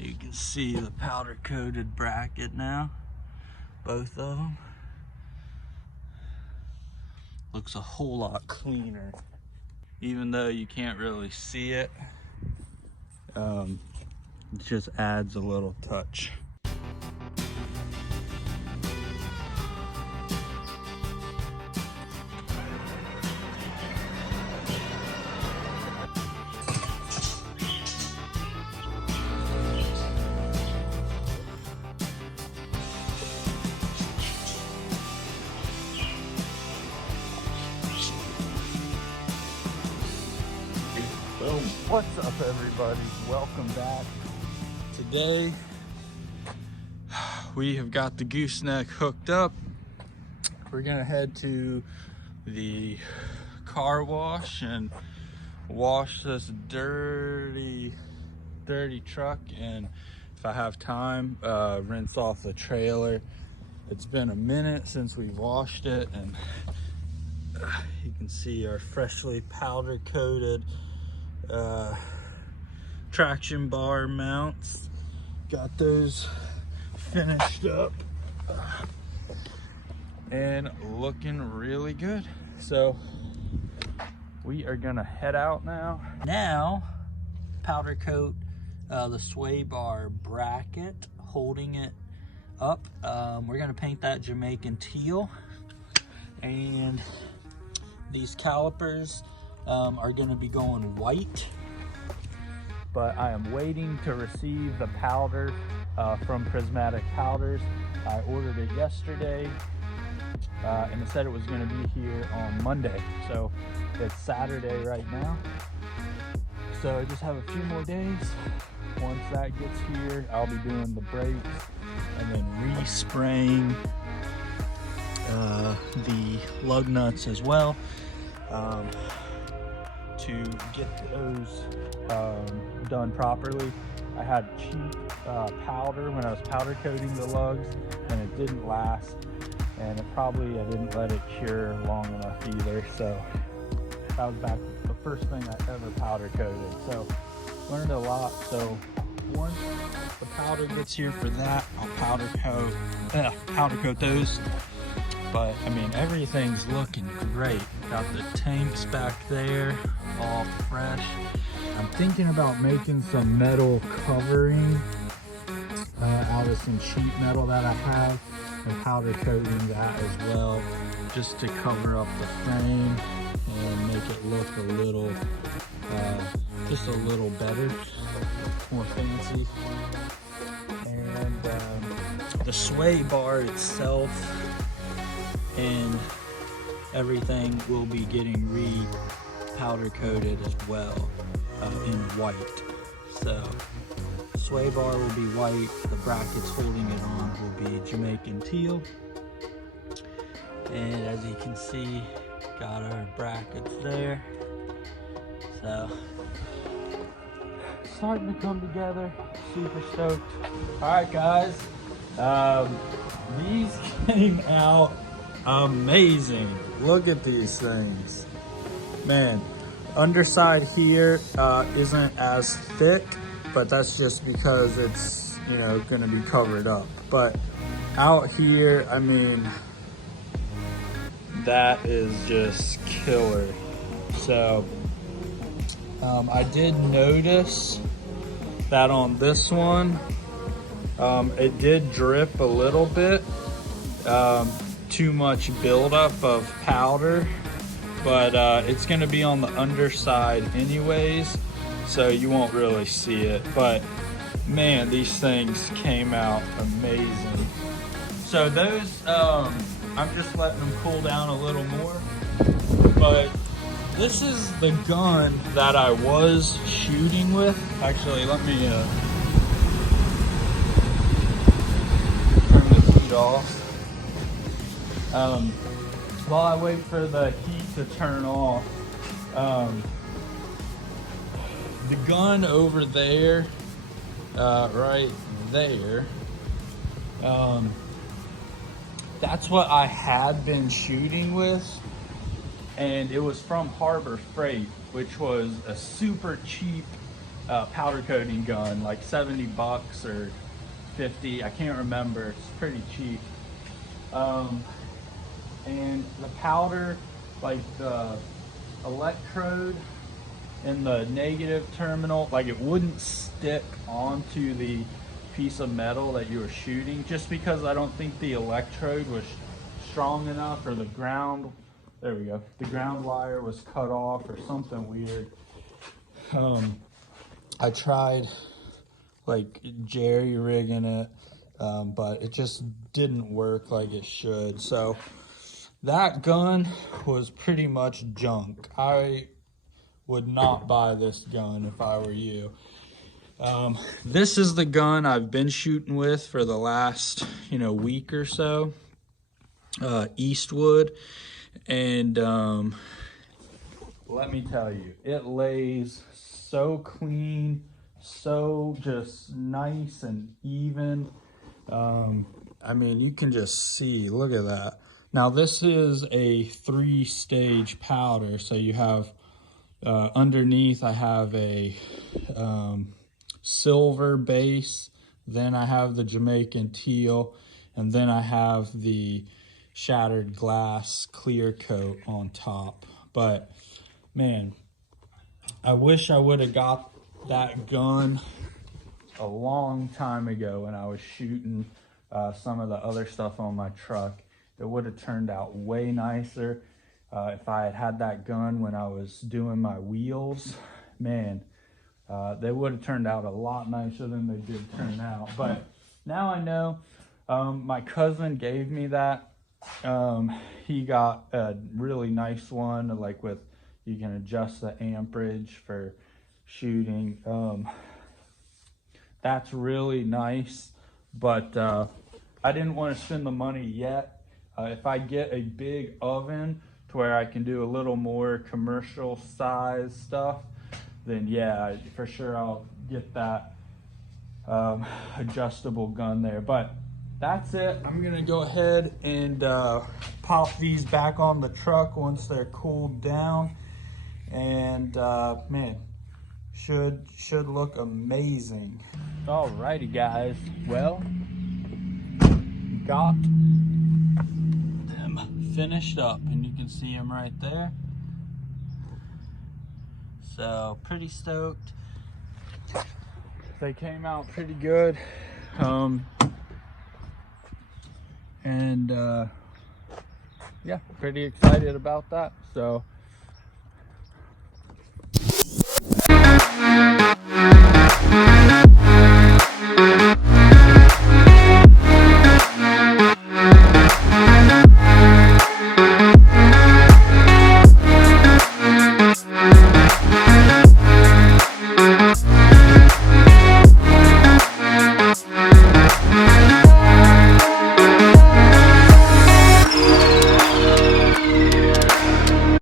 You can see the powder coated bracket now, both of them. Looks a whole lot cleaner, even though you can't really see it. It just adds a little touch. Boom. What's up, everybody? Welcome back. Today we have got the gooseneck hooked up. We're gonna head to the car wash and wash this dirty truck, and if I have time, rinse off the trailer. It's been a minute since we washed it, and you can see our freshly powder coated traction bar mounts. Got those finished up and looking really good. So we are gonna head out now. Powder coat the sway bar bracket holding it up. We're gonna paint that Jamaican teal, and these calipers are gonna be going white, but I am waiting to receive the powder from Prismatic Powders. I ordered it yesterday and it said it was gonna be here on Monday. So it's Saturday right now. So I just have a few more days. Once that gets here, I'll be doing the brakes and then re-spraying the lug nuts as well. To get those done properly. I had cheap powder when I was powder coating the lugs, and it didn't last, and I didn't let it cure long enough either. So that was the first thing I ever powder coated. So learned a lot. So once the powder gets here for that, I'll powder coat those. But I mean, everything's looking great. Got the tanks back there, all fresh. I'm thinking about making some metal covering out of some sheet metal that I have, and powder coating that as well, just to cover up the frame and make it look a little, just a little better, more fancy. And the sway bar itself and everything will be getting powder coated as well in white. So sway bar will be white, the brackets holding it on will be Jamaican teal, and as you can see, got our brackets there. So starting to come together, super stoked. All right guys, these came out amazing. Look at these things, man. Underside here isn't as thick, but that's just because it's, you know, gonna be covered up. But out here, I mean, that is just killer. So I did notice that on this one, it did drip a little bit. Too much buildup of powder, but it's gonna be on the underside anyways, so you won't really see it. But man, these things came out amazing. So those, I'm just letting them cool down a little more, but this is the gun that I was shooting with. Actually, let me turn the heat off. While I wait for the heat to turn off, the gun over there, right there, that's what I had been shooting with, and it was from Harbor Freight, which was a super cheap powder coating gun, like 70 bucks or 50, I can't remember. It's pretty cheap. And the powder, like the electrode in the negative terminal, like it wouldn't stick onto the piece of metal that you were shooting, just because I don't think the electrode was strong enough, or the ground, there we go, the ground wire was cut off or something weird. I tried like jerry rigging it, but it just didn't work like it should. So that gun was pretty much junk. I would not buy this gun if I were you. This is the gun I've been shooting with for the last, week or so. Eastwood. And let me tell you, it lays so clean, so just nice and even. I mean, you can just see, look at that. Now this is a 3-stage powder. So you have underneath, I have a silver base, then I have the Jamaican teal, and then I have the shattered glass clear coat on top. But man, I wish I would have got that gun a long time ago when I was shooting some of the other stuff on my truck. It would have turned out way nicer if I had had that gun when I was doing my wheels. Man, they would have turned out a lot nicer than they did turn out. But now I know. My cousin gave me that. He got a really nice one, like with, you can adjust the amperage for shooting. That's really nice, but I didn't want to spend the money yet. If I get a big oven to where I can do a little more commercial size stuff, then yeah, for sure I'll get that adjustable gun there. But that's it. I'm gonna go ahead and pop these back on the truck once they're cooled down, and man, should look amazing. Alrighty guys, well, got them finished up, and you can see them right there. So pretty stoked. They came out pretty good. And yeah, pretty excited about that. So